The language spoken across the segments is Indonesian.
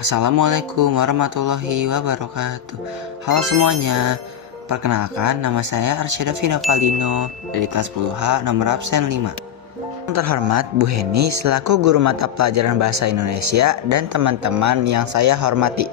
Assalamualaikum warahmatullahi wabarakatuh. Halo semuanya, perkenalkan nama saya Arsyada Vina Valino dari kelas 10H nomor absen 5. Yang terhormat Bu Heni selaku guru mata pelajaran bahasa Indonesia dan teman-teman yang saya hormati.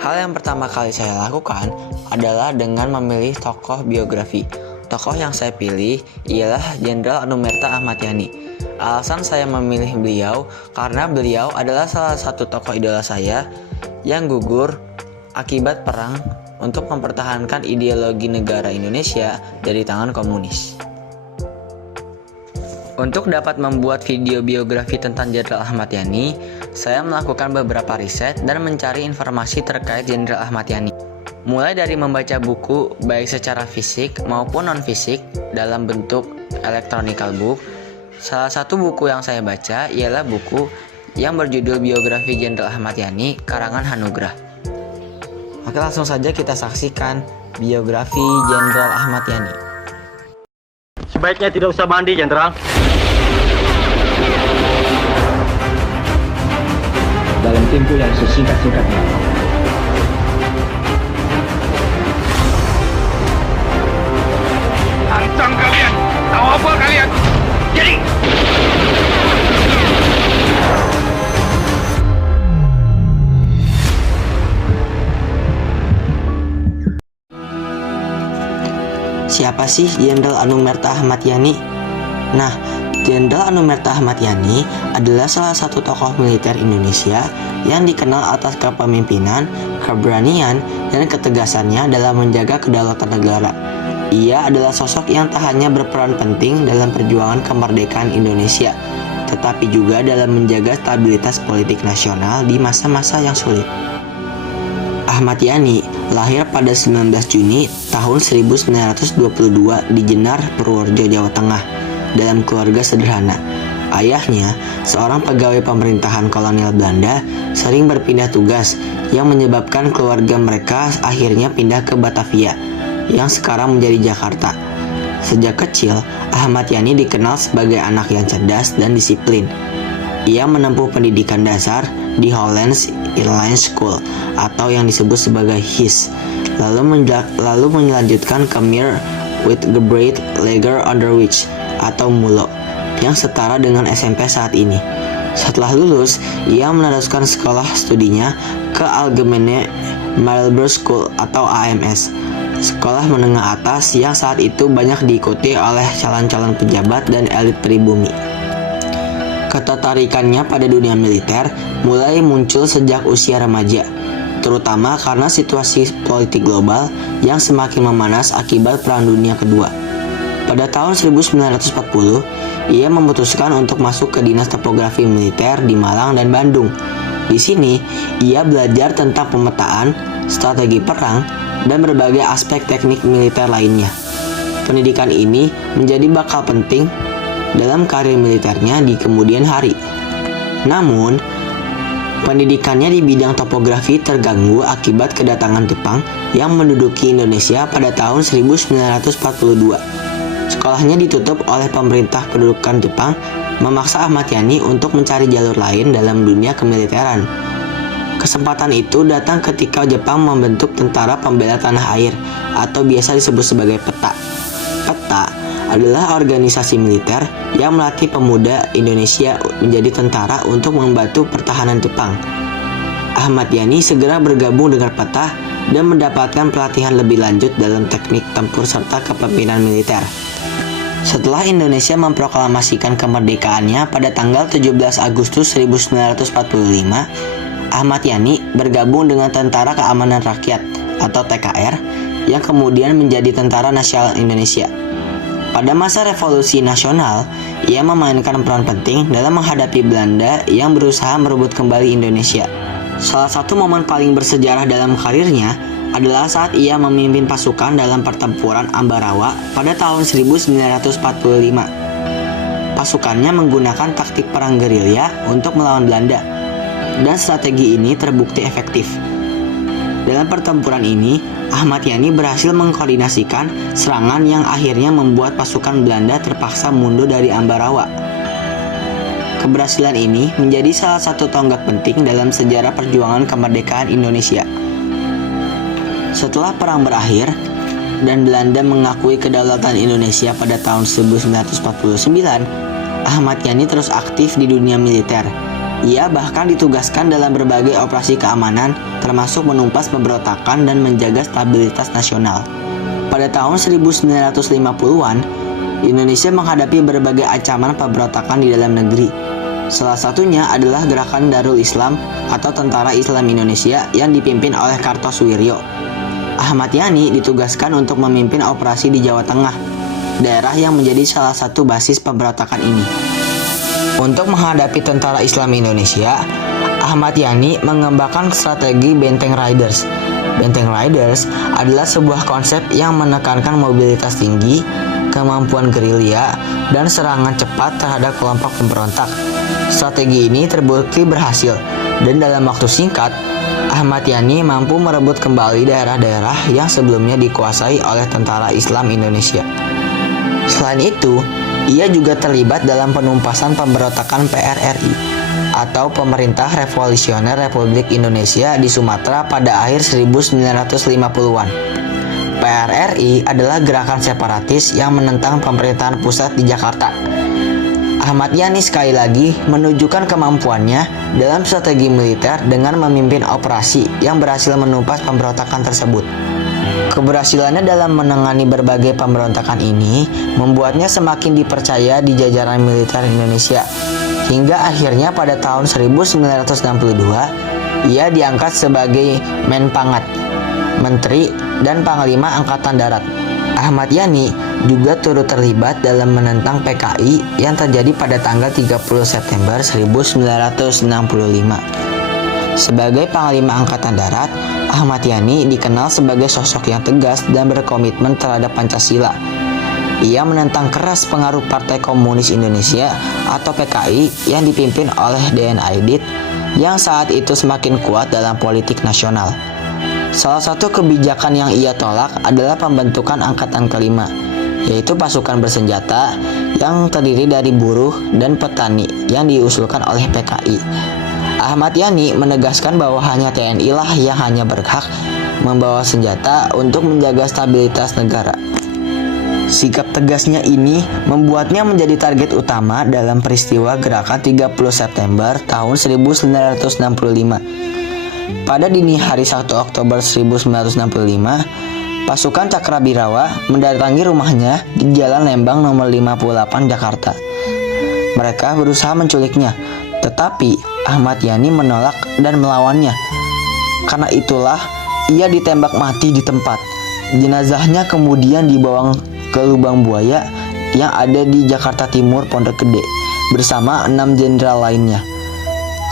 Hal yang pertama kali saya lakukan adalah dengan memilih tokoh biografi. Tokoh yang saya pilih ialah Jenderal Anumerta Ahmad Yani. Alasan saya memilih beliau karena beliau adalah salah satu tokoh idola saya yang gugur akibat perang untuk mempertahankan ideologi negara Indonesia dari tangan komunis. Untuk dapat membuat video biografi tentang Jenderal Ahmad Yani, saya melakukan beberapa riset dan mencari informasi terkait Jenderal Ahmad Yani. Mulai dari membaca buku baik secara fisik maupun non-fisik dalam bentuk electronic book. Salah satu buku yang saya baca ialah buku yang berjudul Biografi Jenderal Ahmad Yani karangan Hanugrah. Oke, langsung saja kita saksikan biografi Jenderal Ahmad Yani. Sebaiknya tidak usah mandi, Jenderal. Dalam tempo yang sesingkat-singkatnya. Ancam kalian! Tahu apa kalian? Jadi! Siapa sih Jenderal Anumerta Ahmad Yani? Nah, Jenderal Anumerta Ahmad Yani adalah salah satu tokoh militer Indonesia yang dikenal atas kepemimpinan, keberanian, dan ketegasannya dalam menjaga kedaulatan negara. Ia adalah sosok yang tak hanya berperan penting dalam perjuangan kemerdekaan Indonesia, tetapi juga dalam menjaga stabilitas politik nasional di masa-masa yang sulit. Ahmad Yani lahir pada 19 Juni tahun 1922 di Jenar, Purworejo, Jawa Tengah, dalam keluarga sederhana. Ayahnya, seorang pegawai pemerintahan kolonial Belanda, sering berpindah tugas yang menyebabkan keluarga mereka akhirnya pindah ke Batavia, yang sekarang menjadi Jakarta. Sejak kecil, Ahmad Yani dikenal sebagai anak yang cerdas dan disiplin. Ia menempuh pendidikan dasar di Hollands Inline School atau yang disebut sebagai HIS, lalu melanjutkan ke Meer Witgebreid Lager Onderwijs atau MULO, yang setara dengan SMP saat ini. Setelah lulus, ia meneruskan sekolah studinya ke Algemene Middelbare School atau AMS, sekolah menengah atas yang saat itu banyak diikuti oleh calon-calon pejabat dan elit pribumi. Ketertarikannya pada dunia militer mulai muncul sejak usia remaja, terutama karena situasi politik global yang semakin memanas akibat Perang Dunia Kedua. Pada tahun 1940, ia memutuskan untuk masuk ke Dinas Topografi Militer di Malang dan Bandung. Di sini, ia belajar tentang pemetaan, strategi perang, dan berbagai aspek teknik militer lainnya. Pendidikan ini menjadi bakal penting dalam karir militernya di kemudian hari. Namun, pendidikannya di bidang topografi terganggu akibat kedatangan Jepang yang menduduki Indonesia pada tahun 1942. Sekolahnya ditutup oleh pemerintah kedudukan Jepang, memaksa Ahmad Yani untuk mencari jalur lain dalam dunia kemiliteran. Kesempatan itu datang ketika Jepang membentuk Tentara Pembela Tanah Air atau biasa disebut sebagai PETA. PETA adalah organisasi militer yang melatih pemuda Indonesia menjadi tentara untuk membantu pertahanan Jepang. Ahmad Yani segera bergabung dengan PETA dan mendapatkan pelatihan lebih lanjut dalam teknik tempur serta kepemimpinan militer. Setelah Indonesia memproklamasikan kemerdekaannya pada tanggal 17 Agustus 1945, Ahmad Yani bergabung dengan Tentara Keamanan Rakyat atau TKR yang kemudian menjadi Tentara Nasional Indonesia. Pada masa Revolusi Nasional, ia memainkan peran penting dalam menghadapi Belanda yang berusaha merebut kembali Indonesia. Salah satu momen paling bersejarah dalam karirnya adalah saat ia memimpin pasukan dalam pertempuran Ambarawa pada tahun 1945. Pasukannya menggunakan taktik perang gerilya untuk melawan Belanda, dan strategi ini terbukti efektif. Dalam pertempuran ini, Ahmad Yani berhasil mengkoordinasikan serangan yang akhirnya membuat pasukan Belanda terpaksa mundur dari Ambarawa. Keberhasilan ini menjadi salah satu tonggak penting dalam sejarah perjuangan kemerdekaan Indonesia. Setelah perang berakhir dan Belanda mengakui kedaulatan Indonesia pada tahun 1949, Ahmad Yani terus aktif di dunia militer. Ia bahkan ditugaskan dalam berbagai operasi keamanan, termasuk menumpas pemberontakan dan menjaga stabilitas nasional. Pada tahun 1950-an, Indonesia menghadapi berbagai ancaman pemberontakan di dalam negeri. Salah satunya adalah Gerakan Darul Islam atau Tentara Islam Indonesia yang dipimpin oleh Kartosuwiryo. Ahmad Yani ditugaskan untuk memimpin operasi di Jawa Tengah, daerah yang menjadi salah satu basis pemberontakan ini. Untuk menghadapi Tentara Islam Indonesia, Ahmad Yani mengembangkan strategi Benteng Riders. Benteng Riders adalah sebuah konsep yang menekankan mobilitas tinggi, kemampuan gerilya, dan serangan cepat terhadap kelompok pemberontak. Strategi ini terbukti berhasil, dan dalam waktu singkat, Ahmad Yani mampu merebut kembali daerah-daerah yang sebelumnya dikuasai oleh Tentara Islam Indonesia. Selain itu, ia juga terlibat dalam penumpasan pemberontakan PRRI atau Pemerintah Revolusioner Republik Indonesia di Sumatera pada akhir 1950-an. PRRI adalah gerakan separatis yang menentang pemerintahan pusat di Jakarta. Ahmad Yani sekali lagi menunjukkan kemampuannya dalam strategi militer dengan memimpin operasi yang berhasil menumpas pemberontakan tersebut. Keberhasilannya dalam menangani berbagai pemberontakan ini membuatnya semakin dipercaya di jajaran militer Indonesia. Hingga akhirnya pada tahun 1962, ia diangkat sebagai Menpangat, Menteri dan Panglima Angkatan Darat. Ahmad Yani juga turut terlibat dalam menentang PKI yang terjadi pada tanggal 30 September 1965. Sebagai Panglima Angkatan Darat, Ahmad Yani dikenal sebagai sosok yang tegas dan berkomitmen terhadap Pancasila. Ia menentang keras pengaruh Partai Komunis Indonesia atau PKI yang dipimpin oleh D.N. Aidit yang saat itu semakin kuat dalam politik nasional. Salah satu kebijakan yang ia tolak adalah pembentukan Angkatan Kelima, yaitu pasukan bersenjata yang terdiri dari buruh dan petani yang diusulkan oleh PKI. Ahmad Yani menegaskan bahwa hanya TNI lah yang hanya berhak membawa senjata untuk menjaga stabilitas negara. Sikap tegasnya ini membuatnya menjadi target utama dalam peristiwa Gerakan 30 September tahun 1965. Pada dini hari 1 Oktober 1965, pasukan Cakrabirawa mendatangi rumahnya di Jalan Lembang nomor 58 Jakarta. Mereka berusaha menculiknya, tetapi Ahmad Yani menolak dan melawannya. Karena itulah ia ditembak mati di tempat. Jenazahnya kemudian dibawa ke lubang buaya yang ada di Jakarta Timur, Pondok Gede, bersama 6 jenderal lainnya.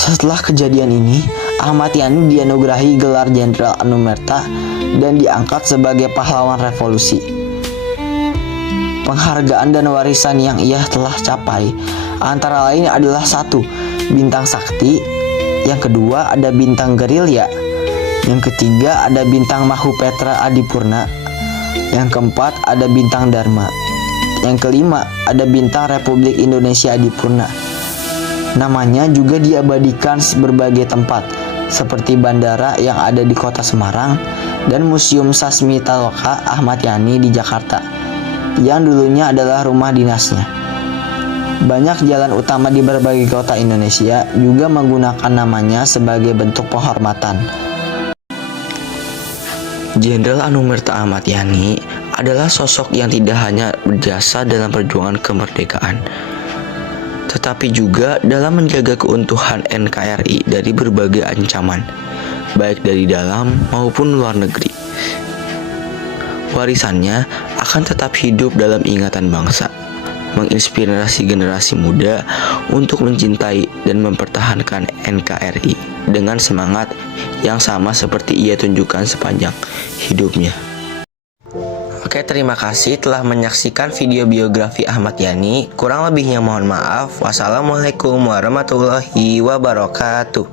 Setelah kejadian ini, Ahmad Yani dianugerahi gelar Jenderal Anumerta dan diangkat sebagai pahlawan revolusi. Penghargaan dan warisan yang ia telah capai antara lain adalah 1. Bintang Sakti, yang kedua ada Bintang Gerilya, yang ketiga ada Bintang Mahupetra Adipurna, yang keempat ada Bintang Dharma, yang kelima ada Bintang Republik Indonesia Adipurna. Namanya juga diabadikan berbagai tempat, seperti bandara yang ada di kota Semarang dan Museum Sasmitaloka Ahmad Yani di Jakarta, yang dulunya adalah rumah dinasnya. Banyak jalan utama di berbagai kota Indonesia juga menggunakan namanya sebagai bentuk penghormatan. Jenderal Anumerta Ahmad Yani adalah sosok yang tidak hanya berjasa dalam perjuangan kemerdekaan, tetapi juga dalam menjaga keutuhan NKRI dari berbagai ancaman, baik dari dalam maupun luar negeri. Warisannya akan tetap hidup dalam ingatan bangsa, menginspirasi generasi muda untuk mencintai dan mempertahankan NKRI dengan semangat yang sama seperti ia tunjukkan sepanjang hidupnya. Oke, terima kasih telah menyaksikan video biografi Ahmad Yani. Kurang lebihnya mohon maaf. Wassalamualaikum warahmatullahi wabarakatuh.